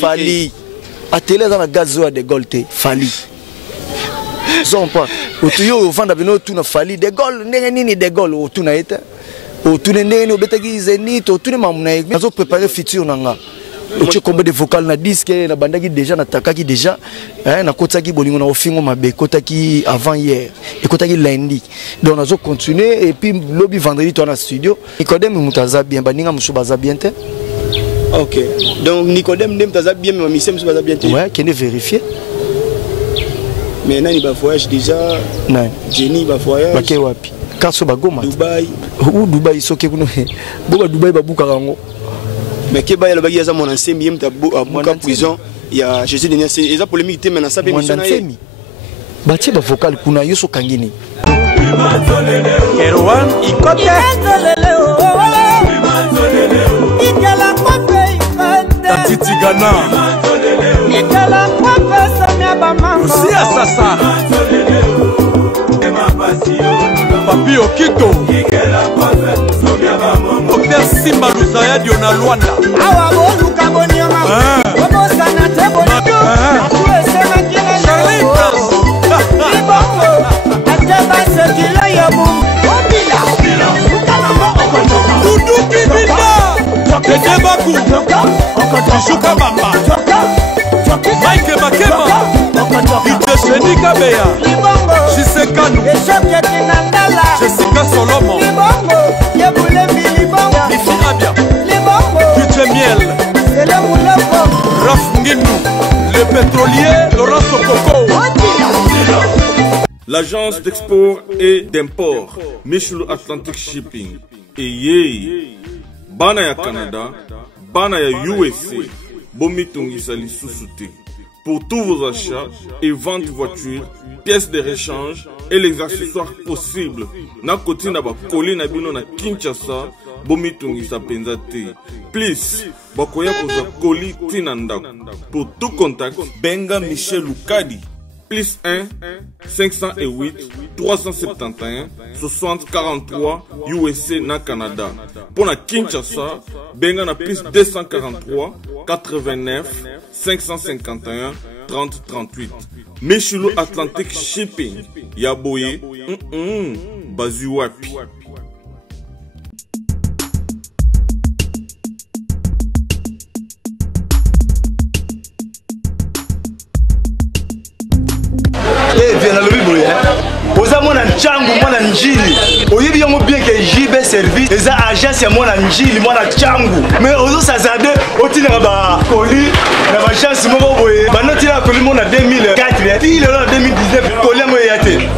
Fali. A télé dans la gazo de Golte. Fali. Sont pas. Au tuyau, au fond d'abino, tout n'a Fali. De Gol, n'est de Gol, au tout n'a été. Au tout n'est au bétagi zénith, au tout n'est mamounaï. Nous avons préparé futur nanga. Tu combien de vocales na disque na bandaki déjà na takaki déjà na kotaki bolingo na ofingo mabe kotaki avant hier et kotaki lundi donc on a continuer et puis lobby vendredi toi na studio Nicodème mutaza bien baninga musubaza bien te. OK donc Nicodème mutaza bien mais Missem musubaza bien te. Ouais, qui est vérifié. Mais nani ba voyage déjà non Jenny ba voyage OK wapi kaso bagoma Dubaï ou Dubaï soke kuno boba Dubaï babuka rango. Mais que ba ya lobaki ya za mon ancien miem ta buka prison ya Jésus de Niasse et ça polémique te maintenant ça peut mission na ye batie ba vocal kuna yoso kangini Erwan ikote Tati Tigana aussi à Sasa Papi Okito Docteur Simba Luzaya Diona Luanda Bishuka Bamba Mike Makema Itesheni Kabeya Shisekanu Jessica Solomon Mifi Abia Kiche Miel Raf Nginu Le pétrolier Laurent Sokoko. L'agence d'export et d'import Michel Atlantic Shipping et Bana ya Canada, Bana ya USA, Bomitungisa Lissusute. Pour tous vos achats et ventes de voitures, pièces de rechange et les accessoires possibles. Na koti na ba koli na bino na Kinshasa, Bomitungisa Penzate. Please, bakoya koza koli tinandako. Pour tout contact, Benga Michel Lukadi. Plus 1 508 371 60 43 USA na Canada. Pour la Kinshasa, benga na plus 243 89 551 30 38. Michelo Atlantic Shipping. Yaboye, Bazuapi. Viens le bible oza mwana nchangu mwana njili oyibi yango bien que JB service eza agence ya mwana njili mwana nchangu mais ozo sazade otina ba koli na ba chance moko boye banoti la koli mona 2004 ti le 2019 koli mo yate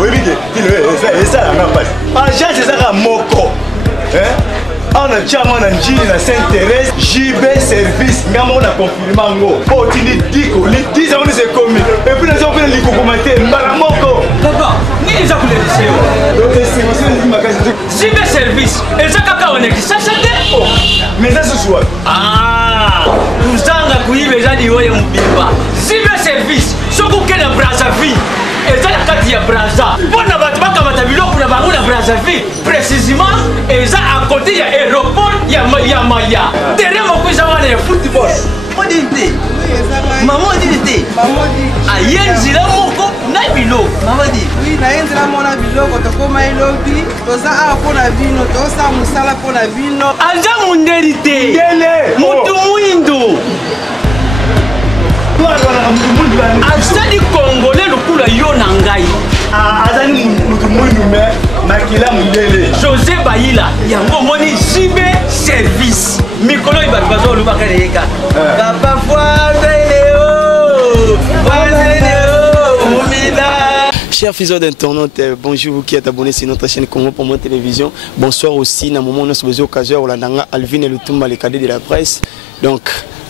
oyibi ke eza la passe agence eza ka moko on a déjà mon njili na Saint-Thérèse JB service ngamo na confirmer ngo o tini diko li 10 ans c'est commis et puis les gens veulent likokomate mbala moko papa ni za kulelise yo JB service eza kaka on existe oh mais ça ce soir uzanga kuibe jadi wewe mbimba JB service soko kena Brazzaville eza na kati ya Brazza bona batu bakamata biloko na bango na Brazzaville précisément eza à côté ya aéroport ya Maya terrain moko eza wana ya football modinte maman dit ayenzila moko na biloko maman dit oui na yenzila mona biloko tokoma elobi toza a pona vino tosa musala pona vino anja mundelite mutu muindo azali congolais lokula yo na ngai azali mutu muindo me makila mundele José Bayila yango moni JB service mikolo ibatu bazolubaka leka papa Chers fils d'internautes, bonjour vous qui êtes abonnés sur notre chaîne Congo pour mon télévision. Bonsoir aussi, dans le moment où nous sommes occasion où l'Andanga Alvin et le Toumba les cadets de la presse. Donc,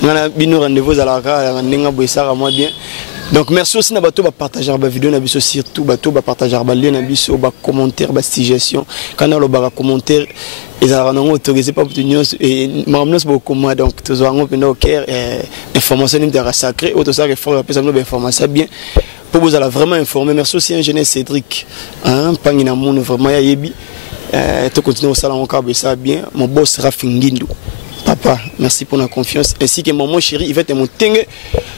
on a bien rendez-vous à la gare, on a moi bien. Donc merci aussi à bateau partager la vidéo, na biso surtout bateau partager la lien, na biso commentaire, suggestion. Quand on a commentaire, ils ont autorisé pas pour nous et maintenant c'est beaucoup moins donc tous ont un au cœur information de sacré autre ça que faut appeler ça nous information bien pour vous aller vraiment informer. Merci aussi ingénieur Cédric hein pangina mon vraiment ya yebi to continuer au salon encore ça bien mon boss Rafingindo Papa, merci pour la confiance. Ainsi que maman chérie, Yvette et Monteng.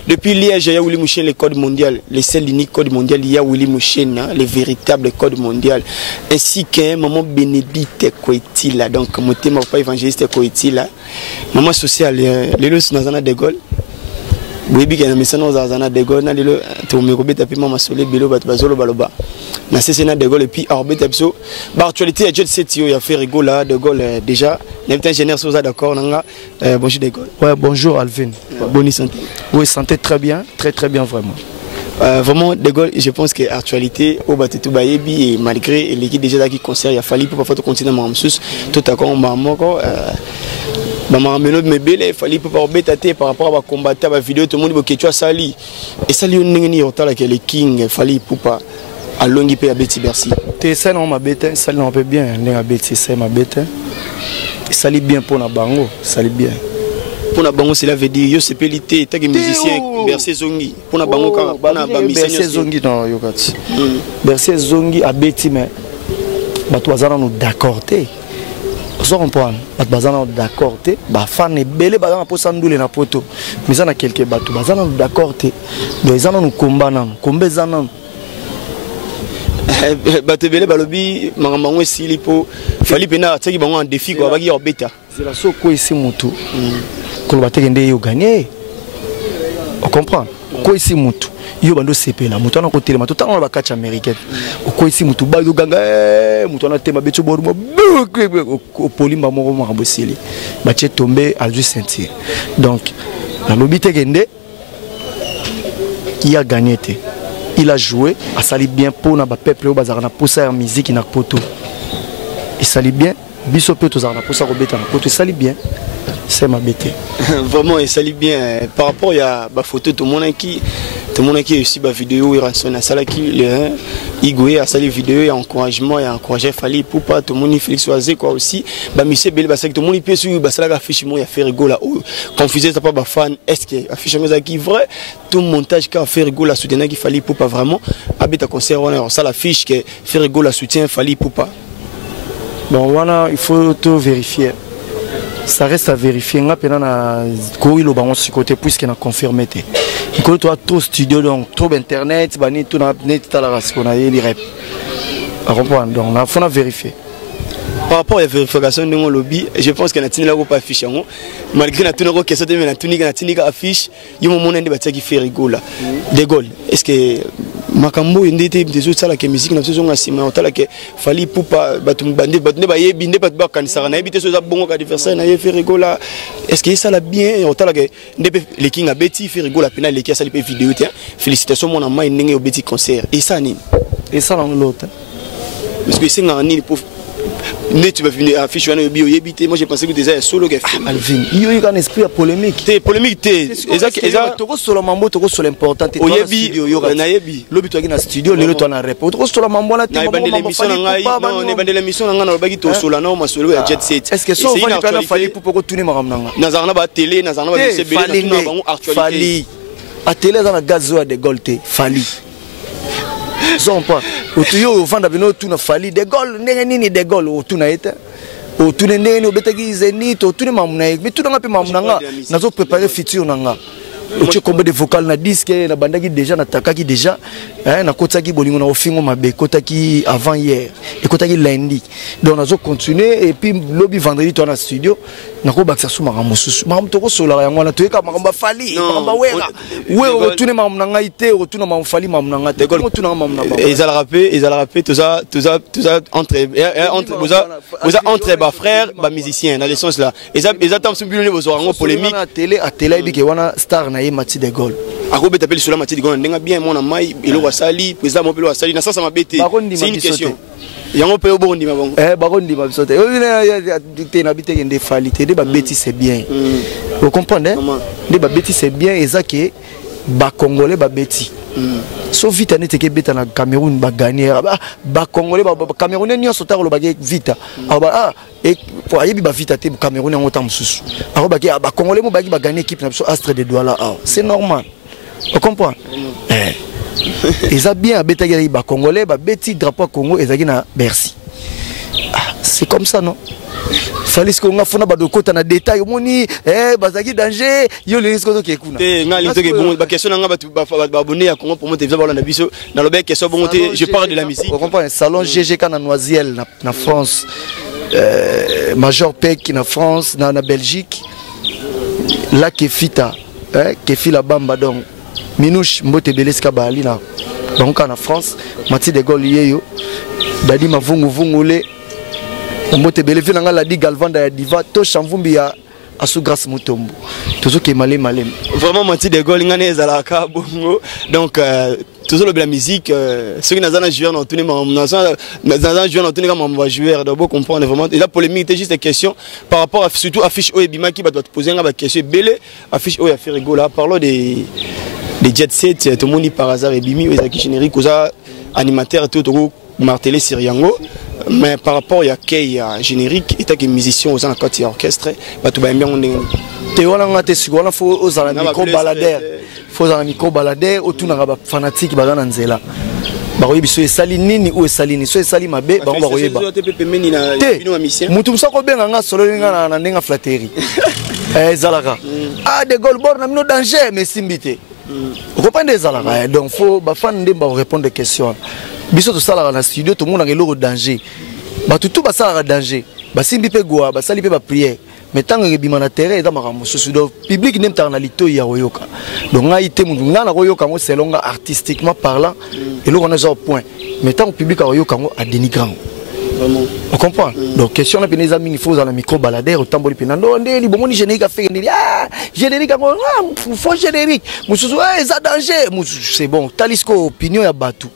Depuis Liège, il y a Willy Mouchen, le code mondial. Le seul unique code mondial, il y a Willy Mouchen, le véritable code mondial. Ainsi que maman Bénédicte Koetila. Donc, mon thème, papa évangéliste Koetila. Maman sociale, les lois sont dans de Gaulle. Oui, bien, mais ça, nous avons de Gaulle. Nous avons fait maman solé, Bélo, Bazolo, Baloba. Na CCNA de Gaulle et puis Arbet Abso. Bah, actualité, il y a Jet il y a fait rigola de Gaulle déjà. N'est-être ingénieur Sosa d'accord, bonjour de Gaulle. Ouais, bonjour Alvin. Bonne santé. Oui, santé très bien vraiment. Vraiment, de Gaulle, je pense que l'actualité, au Batetou Bayebi, et malgré l'équipe déjà qui concert, il a fallu pour parfois continuer à m'amuser. Tout à coup, on m'a encore. Il fallait pas bêter par rapport à combattre la vidéo, tout le monde dit que tu as sali. Et ça, il y a les King, il fallait pas. À longue à Betty Bercy. Tu sais, on m'a bêté, ça on peut bien. On a Betty, c'est ma bêté. Ça lit bien pour la bango, ça lit bien. Pour la bango, cela veut dire, yo c'est pelité, t'as des musiciens, Bercy Zongi. Pour la bango, on a Bercy Zongi dans Yokati. Bercy Zongi à Betty, mais tu vas nous d'accord. Vous comprenez? Tu vas nous d'accord. Bah fan est belé, bah on peut s'enduler na poto. Mais ça na quelques bateaux, bah ça nous d'accord. Mais ça nous combat nan, combat ça nan. Batebele balobi mamango esili po fali pena tsaki bango en défi quoi bagi obeta c'est la soko ici mutu ko bateke nde yo gagner on comprend ko ici mutu yo bando sepela mutu na ko telema to tanga ba catch américaine ko ici mutu ba yo ganga mutu na tema beto boru ko polimba moko makabosili ba che tomber à juste sentir donc la lobi tekende qui a gagné. Il a joué, il sali bien pour le peuple, il a poussé la musique, il a poto. Il sali bien, biso peut tous avoir poussé la poto, il sali bien. C'est ma bête. Vraiment, il sali bien. Par rapport à la photo, tout le monde qui a aussi la vidéo, il a son sala qui il a sali vidéo, il y a encouragement, il y a encouragé, il fallait pour pas tout le monde Félix Oazé quoi aussi. Bah monsieur Bel parce que tout le monde peut sur ça la affiche moi il a fait rigoler confusé ça pas ba fan est-ce que affiche moi qui vrai tout montage qui a fait rigoler soutenir qu'il fallait pour pas vraiment habiter concert on ça l'affiche que fait rigoler soutien fallait pour pas. Bon voilà, il faut tout vérifier. Ça reste à vérifier. On a couru le ballon sur côté puisqu'il a confirmé. Il faut trop studio donc trop internet, tout na net ta la race qu'on a les rep. Donc il faut vérifier. Par rapport à la vérification de mon lobby, je pense qu'il y a une affiche pas affiché. Malgré tout le question de la tunique affiche, il y a un moment qui fait rigoler. De Gaulle, est-ce que Makambo indete des autres salles qui musique na saison à Simon tala que fallait pour pas batum bandé batne ba yebinde pas ba kan sara na ebité so za bongo ka adversaire na fait rigola est-ce que ça la bien tala que les King a Betty fait rigola pena les qui ça les vidéo tiens félicitations mon amant ndenge au Betty concert et ça ni et ça dans l'autre parce que c'est ngani pour tu vas venir afficher un bio yebité moi j'ai pensé que déjà solo gars Alvin il y a un esprit polémique exact toko solo mambo toko solo important au yebi na yebi lobi to na studio lelo to na rep toko solo mambo na na bandela mission na ngai non ne bandela mission na ngai na baki to solo na ma solo ya jet set est-ce que so va pas fali pour ko tourner makam nanga nazarna ba télé nazarna ba CBD na bango actualité fali a télé dans la gazo de Golte fali zon pas otuyo vanda bino tuna fali de Gaulle ndenge nini de Gaulle otuna ete otune ndenge obetaki zeni to tune mamuna mais tout nga pe mamuna nga nazo préparer futur nanga oche combien de vocal na disque na bandaki déjà na takaki déjà na kotaki bolingo na ofingo mabe kotaki avant hier et kotaki lundi donc nazo continuer et puis lobby vendredi to na studio nako bakisa suma ramosusu mam to ko sola yango na toyeka makamba fali makamba wera we otune mamuna nga ite otuna mam fali mamuna nga te ko tuna mamuna ba ils allaient rapper tout ça entre bas frères bas musiciens dans le sens là ils attendent ce bullet vos orango polémique à télé bi ke wana star na Mathieu de Gaulle akobe tapeli sur la Mathieu de Gaulle ndenga bien mon amai ilo wasali président mo pelo wasali na sasa mabete c'est une question yango pe obondi mabongo barondi mabisote te na biteke nde falité de ba bêtise c'est bien vous comprenez de ba bêtise c'est bien ezake ba congolais ba bêtise sauf vite année que bêta na Cameroun ba gagner ba congolais ba camerounais nyonso ta ko ba vita et pour aller ba vite te Cameroun en autant mususu ba congolais mo ba gagner équipe na biso Astre de Douala c'est normal vous comprenez et ça bien bêta ba congolais ba bêti drapeau Congo ezaki na Bercy c'est comme ça non fallait ce qu'on a fait na détail moni bazaki danger yo le risque que kuna ba question nga ba abonné à Congo pour monter visa na biso na le bec question bon je parle de la musique on comprend salon GGK na Noisiel na France Major Peck na France na Belgique là Kefita Kefila Bamba donc Minouche Mbote Beleska Bali na donc en France Mati de Gaulle yeyo dadi mavungu vungule Mbote Belefi na la di Galvanda ya diva to chamvumbi ya asu grâce mutombo toujours que malé vraiment Mati de Gaulle ngane ezalaka bongo donc toujours la musique ceux qui n'ont joué dans tous les moments dans joué dans tous les moments on va jouer d'abord comprendre vraiment et la polémique était juste des questions par rapport à surtout affiche Oebima qui va te poser une question belé affiche Oya faire rigolo là parlons des jet set tout le monde par hasard et bimi ezaki générique aux animateurs tout martelé sur Yango mais par rapport à Kay générique et que musicien aux en côté orchestre bah tout bien on est Théola ngate sigona faut aux ala micro baladeur faut aux micro baladeur autour na ba fanatique ba na nzela ba ko biso esali nini ou esali ni so esali mabe ba ko yeba mutu msako benga nga solo nga na ndenga flatterie zalaka de Gaulle bord na mino danger mais simbité vous comprenez zalaka donc faut ba fan ndemba répondre des questions biso to sala na studio tout le monde a le danger ba tout ba sala danger ba simbi pe goa ba sali pe ba prière mais tant que bima na terrain dans makambo so do public nem tar na lito ya royoka donc nga ite mundu nga na royoka mo selonga artistiquement parlant et là on a genre point mais tant que public a royoka mo a dénigrant vraiment on comprend donc question na peneza mingi faut dans la micro baladeur au tamboli penando ndeli bomoni générique a fait ndeli générique faut générique mususu ça danger c'est bon talisco opinion ya batu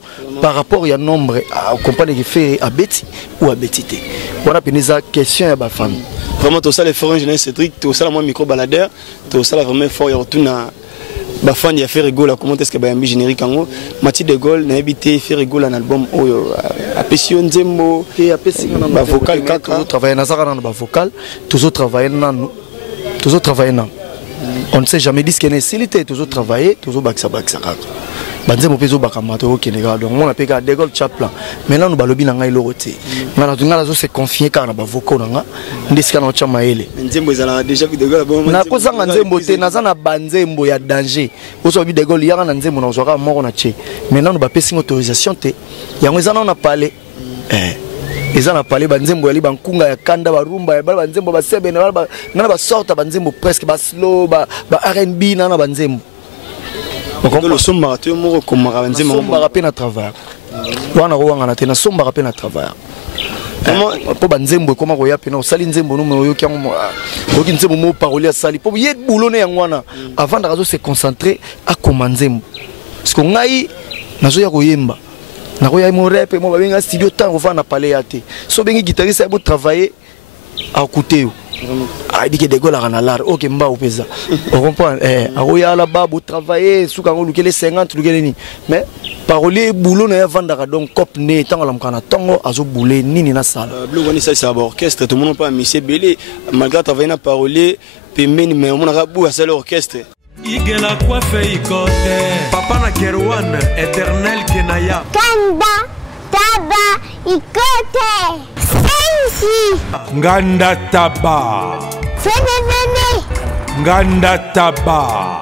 par rapport il y a nombre à comprendre que fait à beti ou à betité voilà peneza question ya ba famille vraiment tout ça les forums jeunesse Cédric tout ça moi micro baladeur tout ça vraiment fort y retourna ba fan ya faire rigolo comment est-ce que ba yambi générique ngo Mati de Gaulle na habité faire rigolo un album oyo apession nzembo et apessinga na ba vocal kaka toujours travailler na saka na ba vocal toujours travailler na on ne s'est jamais dit ce qu'est nécessité toujours travailler toujours baksa kaka banzembo pezo bakamato kenega donc on appelle de Gaulle chaplan maintenant nous balobi na ngai loroté ngana tungala zo se confier kana ba vocal nga ndisika na chama ele nzembo ezala déjà de Gaulle bon na ko sanga nzembo te na zana banzembo ya danger oso bi de Gaulle yaka na nzembo na zoka moko na che maintenant nous ba pesi autorisation te yango ezana na parler ezana parler banzembo ya li bankunga ya kanda barumba ya banzembo ba sebe na ba sorta banzembo presque ba slow ba R&B na banzembo le son marathon moko comme banzembo somba rapé na travail wana ko wanga na te na somba rapé na travail po banzembo koma ko ya pe na osali nzembo no mo yoki yango oki nzembo mo parole ya sali po ye boulot ne yango wana avant de se concentrer à komanzembo parce que ngai nazo ya koyemba na ko ya mo rap mo ba benga studio tant on va na parler ya te so bengi guitariste ya bo travailler à côté il dit que de Gaulle a un art ok mba opeza on comprend aroya la babu travailler souka ngo lukele 50 lukele ni mais parole boulot na vendre donc cop ne tant la mkana tongo azo boulé nini na sala blogoni ça c'est orchestre tout le monde pas monsieur belé malgré travailler na parole pemeni mais on a bou à seul orchestre igela coiffe ikote papa na Kerwan éternel kenaya kanda taba ikote Nganda Taba Nganda Taba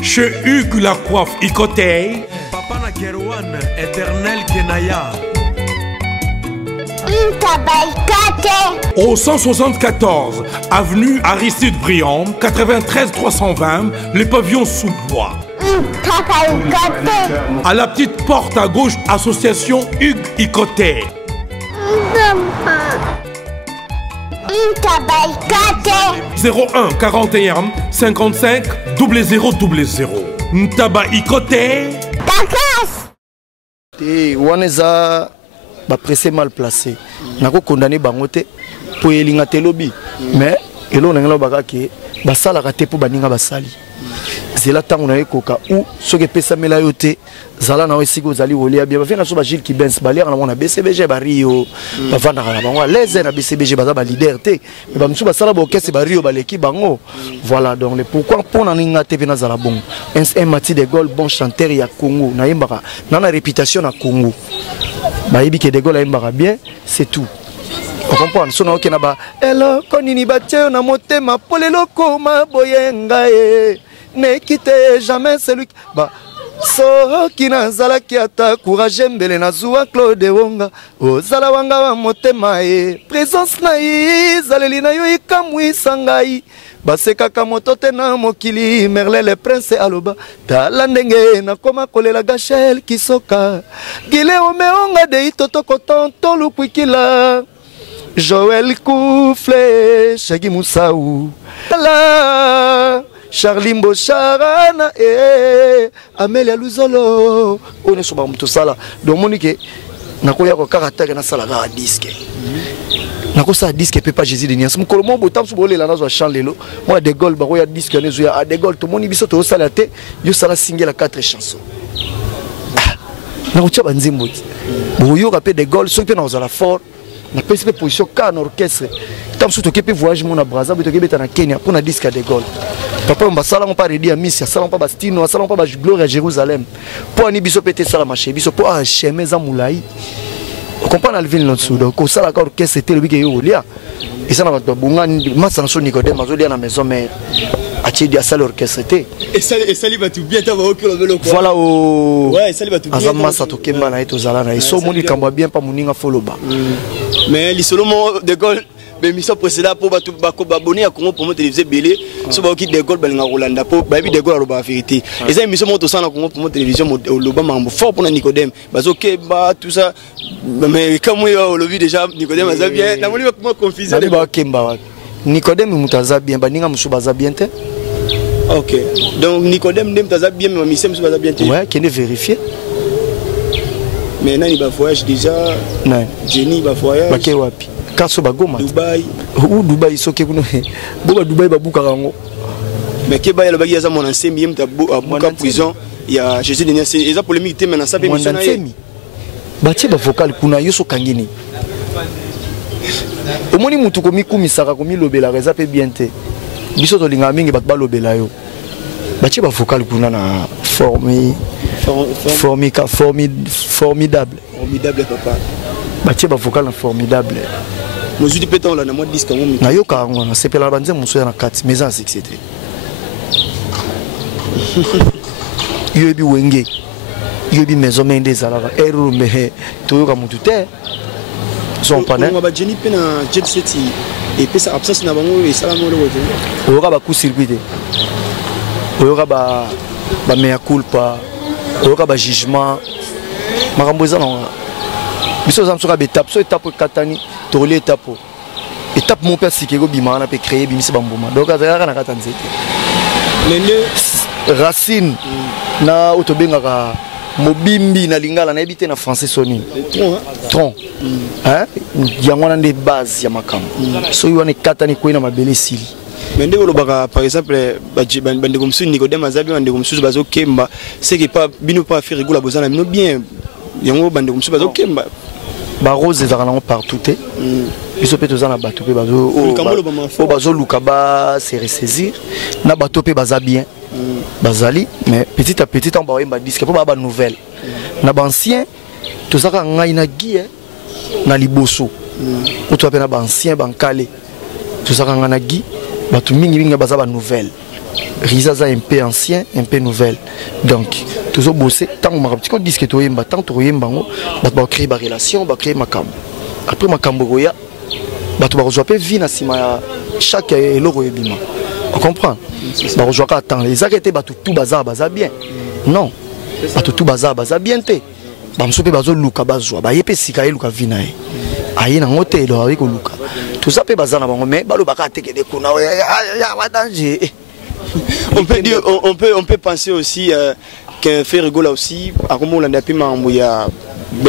chez Hugues la coiffe Ikote Papa na Kerwan éternel Kenaya Au 174 avenue Aristide Briand 93 320 les pavillons sous bois. À la petite porte à gauche association Hugues Ikote. 01 41 55 0000 Ntaba Ikote Waneza ba pressé mal placé nako condamné bango te po elinga te lobi mais elo ngelo bakaki basala ka te po baninga basali zela tango na ekoka ou soki pesa mela yote zala na wesigo zali wolia bien bafena so ba Gilles Kibens balia na mona BCBG ba Rio bavanda na bango les na BCBG baza ba leader te mais ba msu basala ba orchestre ba Rio ba leki bango voilà donc le pourquoi pour na ninga te na zala bon un Mati de Gaulle bon chanteur ya Congo na yembaka na réputation na Congo ba yibi ke de Gaulle yembaka bien c'est tout On comprend, son nom qui n'a pas. Hello, konini batio na motema polelo koma boyenga ne quitte jamais celui bah so kina zala ki ata courage mbele na zuwa Claude Wonga ozala wanga wa motema présence na zaleli na yo ikamwi sangai basekaka moto te na mokili Merle le prince aloba tala ndenge na koma kolela Gachel Kisoka gile omeonga de itoto kotonto lukwikila Joël Koufle Shagi Moussaou la Charlie Mbocharana Amélia Luzolo on est sur Bamuto Sala donc Monique nakoya ko caractère na sala ga disque nako sa disque peut pas Jésus de Nias mukolo mo botam so bolela na zo chanlelo moi de Gaulle ba ko ya disque ne zo ya de Gaulle to moni biso to sala te yo sala single 4 chansons na ko tshaba nzimbo bo yo ka pe de Gaulle so pe na zo la fort na principe position car orchestre tam so to ke pe voyage mon na Brazzaville to ke beta na Kenya pour na disque de Gaulle papa on va sala on pas ready à Missia sala on pas Bastino sala on pas Gloire à Jérusalem pour ani biso pété sala marché biso pour a chemin za moulai on comprend la ville notre sud ko sala ka orchestre c'était le big yo lia et ça na ba bonga massa na so Nicodème mazo lia na maison mère a ti dia sala orchestre était et ça li va tout bien ta va au le voilà au ouais ça li va tout bien azama sa to kemba na eto zala na so moni kamba bien pas moninga foloba mais li solomo de Gaulle l'émission précédente pour abonner à Congo pour me téléviser belé so ba ki de Gaulle balinga Rolanda pour ba bi de Gaulle ba vérité et ça émission moto sana Congo pour me télévision loba mambo fort pour Nicodème bazo keba tout ça mais comme yo le vu déjà Nicodème ça bien na moni comment confuser ba kemba Nicodème mutaza bien baninga musu baza bien te OK donc Nicodème dem taza bien mais mission musu baza bien te ouais qui est vérifié mais nani ba voyage déjà non Jenny ba voyage ba ke wapi kaso bagoma Dubaï ou Dubaï soke kuno boba Dubaï babuka rango mais ke ba ya bagi ya za mon ancien miem ta buka prison ya Jésus de Nias et ça polémique te maintenant ça pe mission na ye batie ba vocal kuna yo so kangini omoni mutu komi kumisaka komi lobela reza pe bien te biso to linga mingi bat ba lobela yo batie ba vocal kuna na formidable papa batie ba vocal na formidable moi je pétant là na moi disque ngom na yo ka ngona sepela banze muso ya na 4 mais en succès yo bi wenge yo bi maison mende zalaka ero me to yo ka mutu te son pana on va Jenny pe na jet set et pe sa absence na bango et sala mo le wote o ka ba coup circuité o ka ba mea culpa o ka ba jugement makambo ezana biso za msoka betape so étape katani to le étape mon père sikego bimana pe créer bimisi bamboma donc azaka na kata nzete lele racine na otobengaka mobimbi na lingala na ebité na français soni tronc hein yango na nde base ya makambo so yo ne katani ko na mabele sili mais ndeko lobaka par exemple bandeko msu Nicodème azabi bandeko msu bazo kemba c'est que pas bino pas faire rigola bozana bino bien yango bandeko msu bazo kemba ba rose ezalaka partout te biso pe tozana bato pe bazo luka ba se ressaisir na bato pe baza bien bazali mais petit à petit on ba disque pour ba nouvelle na ba ancien tozaka ngai na guie na liboso oto pe na ba ancien bankale tozaka ngai na guie bato mingi baza ba nouvelle Riza za un peu ancien un peu nouvelle donc toujours bosser tant on m'a petit disque to yemba tant to yemba ngo ba créer ba relation ba créer makambo après makambo roya bato ba rejoindre vie na sima ya chaque eloko ebima on comprend ba rejoindre attend les arrêter bato tout bazar bien non bato tout bazar bien te ba msope bazo luka bazwa ba yepe sika ye luka vina ye aye na ngote do avec luka tout ça pe bazar na bango mais ba lo ba ka teke de kuna ya wa danger. On peut penser aussi qu'un fait rigolo aussi à comment on a pu m'envoyer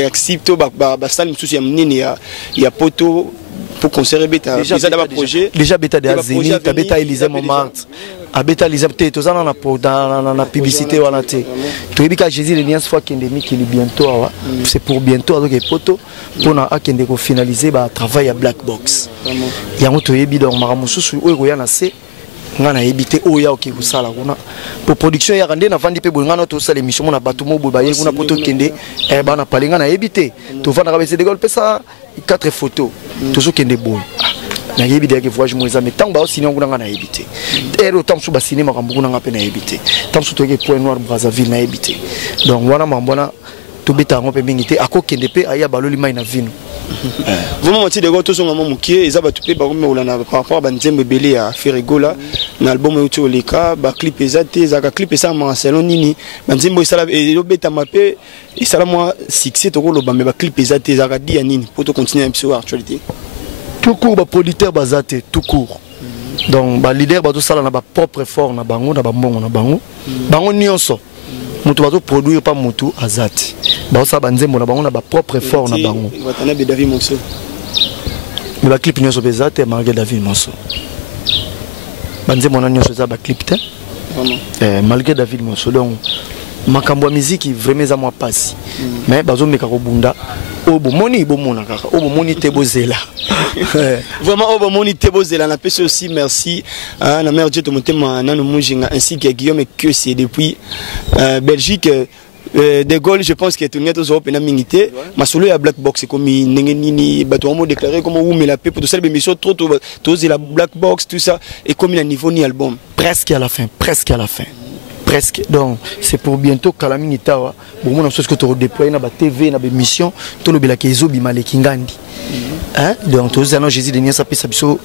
accepter bastal souci il y a poto pour conserver bêta déjà d'abord projet déjà bêta de Azéni bêta Élysée Montmartre à bêta Élysée peut-être aux dans la publicité wana te to yebika Jésus le Nias fois qu'endémique qui est bientôt c'est pour bientôt donc poto pour na akende ko finaliser ba travail à Black Box yango to yebi donc maramususu oyo ya na se ngana ebité oya oki kusala kuna pour production ya rande na vandi pe ngana to sala émission na bato mo boba ye kuna poto kende bana pale ngana ebité to vanda ka bese de gol pesa 4 photos toujours kende boy na ebité ke voyage mo ezame tant ba aussi ngana ngana ebité et autant sous ba cinéma ka mbuna ngapena ebité tant sous to ke Point Noir Brazzaville na ebité donc wana mambona to beta ngopé mingité akokende pe aya baloli mai na vino. Vraiment, tu sais, tous sont mon qui ils ont tout par rapport à Banzembe Belé à Ferrigola, l'album où tu les cas, clip exacté, ça clip ça en salon nini, Banzembe ça et le bêta mappé, et ça moi succès au rôle mais clip exacté, ça dit à nini pour te continuer un peu sur actualité. Tout court, producteur basate, tout court. Donc, leader tout ça na propre effort na bango na bango na bango, bango nyonso. Mutu bato produire pas mutu azati. Ba ça banzembo na bango na ba propre effort na bango. Watana be David Monso. Mais ba clip nyonso bezate malgré David Monso. Banzembo na nyonso za ba clip te. Vraiment. Malgré David Monso donc makambo ya musique vraiment za moi passe. Mais bazo meka ko bunda. Obo moni bo mona kaka. Obo moni te bozela. Vraiment obo moni te bozela na pese aussi merci à la mère Dieu to motema nanu mujinga ainsi que Guillaume que c'est depuis Belgique de Gaulle je pense que tout net aux européens mingité ma solo ya black box comme nini bato mo déclaré comme ou mais la paix pour tout ça l'émission trop la black box tout ça et comme il a niveau ni album presque à la fin presque donc c'est pour bientôt Kalamini Tawa bon on a ce que tu redéployer na ba TV na ba émission to lobela kezo bimale kingandi hein donc tous les Jésus dernier ça pesa biso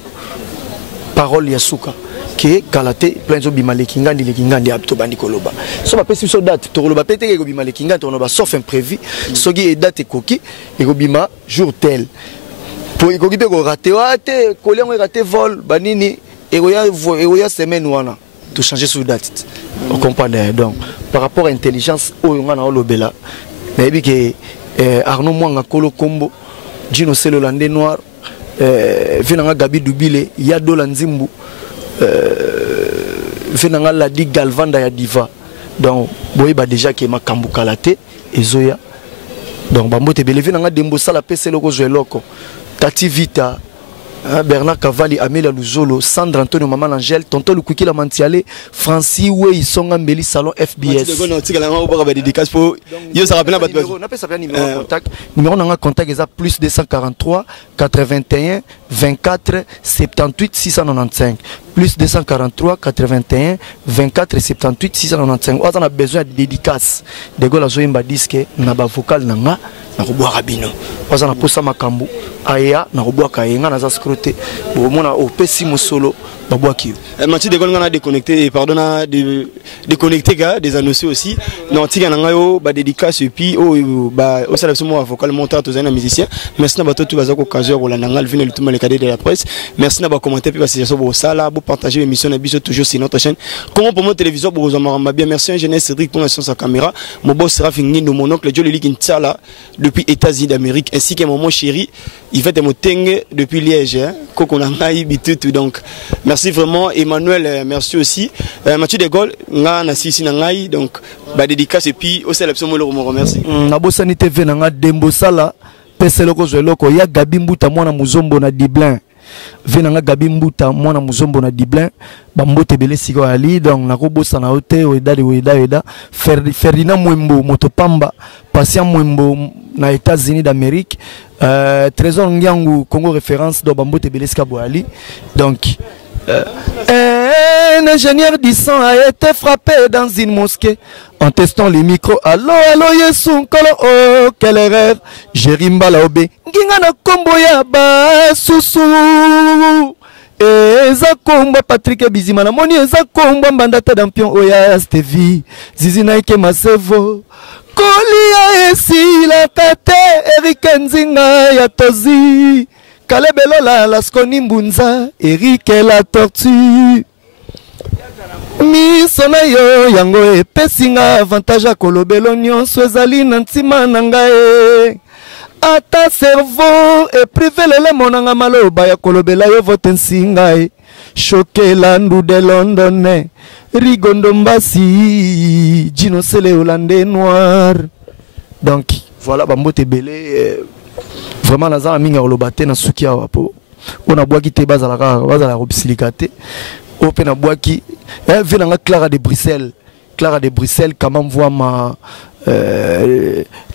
parole ya suka que kalate plein zo bimale kingandi le kingandi abto bandi koloba so ba pesa biso date to koloba pete ko bimale kingandi on ba sauf imprévu soki date koki et ko bima jour tel pour ko ko raté waté ko lengo raté vol banini et ya semaine wana tout changer sur date. On comprend donc par rapport à l'intelligence on a olobela mais bi que Arnaud Mwanga Kolo Kombo Gino Selolande Noir venanga Gabi Dubile ya Dola Nzimbu venanga Ladi Galvanda ya Diva donc boy ba déjà que makambu kalate ezoya donc bambote bele venanga Dembo Sala pese loko zweloko Tati Vita Bernard Cavalli, Amélia Luzolo, Sandra Antonio Maman Angel, Tonton Lukuki la Mantiale, Francis Wey, Songa Mbeli, Salon FBS. Numéro de contact est plus 243 81 24 78 695. Plus 243 81 24 78 695. On a besoin de dédicaces. De Gola Zoimba disque, Naba vocal Nanga. Na roboa rabino waza na posa makambu aya na roboa kayenga na za scroté bomona opesi musolo babwaki Mathieu de Golngana déconnecté pardonna de déconnecté ga des annoncés aussi non tika na ngayo ba dédicace et puis ba au salon mo vocal monteur tous un musicien merci na bato tu baza ko occasion ko landanga vient le tout le cadet de la presse merci na ba commenter puis passer sur bo sala bo partager l'émission na biso toujours sur notre chaîne comment pour mon téléviseur pour vous en bien merci un jeunesse Cédric pour la sa caméra mon boss sera fini mon oncle Joe Lili Kintsala depuis États-Unis d'Amérique ainsi que mon chéri il fait mon teng depuis Liège Koko Nangai bitutu donc merci vraiment Emmanuel merci aussi Mathieu de Gaulle nga na sisi nangai donc ba dédicace et puis au sélection mo le remercie na bosani TV nga Dembo Sala peselo ko zweloko ya Gabi Mbuta mwana muzombo na Diblin venanga Gabi Mbuta mwana muzombo na Diblin bambote bele siko ali donc na ko bosana hote weda Ferdinand Mwembo motopamba patient Mwembo na États-Unis d'Amérique Trésor Ngiangu Congo référence do bambote bele siko ali donc un ingénieur du sang a été frappé dans une mosquée en testant les micros. Allo, allo, yesu, kolo, oh, quelle erreur. Jerimba la obe. Nginga na kombo ya ba susu. Eza kombo Patrick Bizimana. Moni eza kombo mbandata dampion oya Stevie. Zizi na ike masevo. Kolia esi la kate. Eric Nzinga ya tozi. Kalebelola la skoni mbunza Eric la tortue Misona yo yango epesinga avantage kolobelo nyonso ezali na ntima na ngai ata cerveau e privé lele monanga maloba ya kolobela yo vote nsingai Chokela ndu de London Rigondo Mbasi Gino Sele Hollandais Noir donc voilà bambote belé vraiment la zara minga olobate na suki awa po on a boaki te bazala robisilikate Open Abouaki, venanga Clara de Bruxelles. Clara de Bruxelles, comment voit ma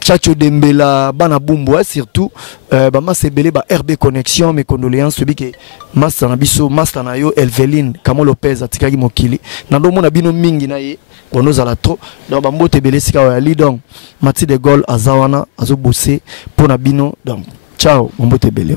Tchacho Dembela, Bana Bumbo, surtout, ma sebele ba RB Connexion, mes condoléances, celui qui est Master Nabiso, Master Nayo, Elveline, Kamo Lopez, Atikagi Mokili, Nando Monabino Mingi Naye, on nous a la trop, donc Bambo Tebele Sika Wali, donc Mati de Gaulle, Azawana, Azo Bossé, Ponabino, donc ciao, Bambo Tebele.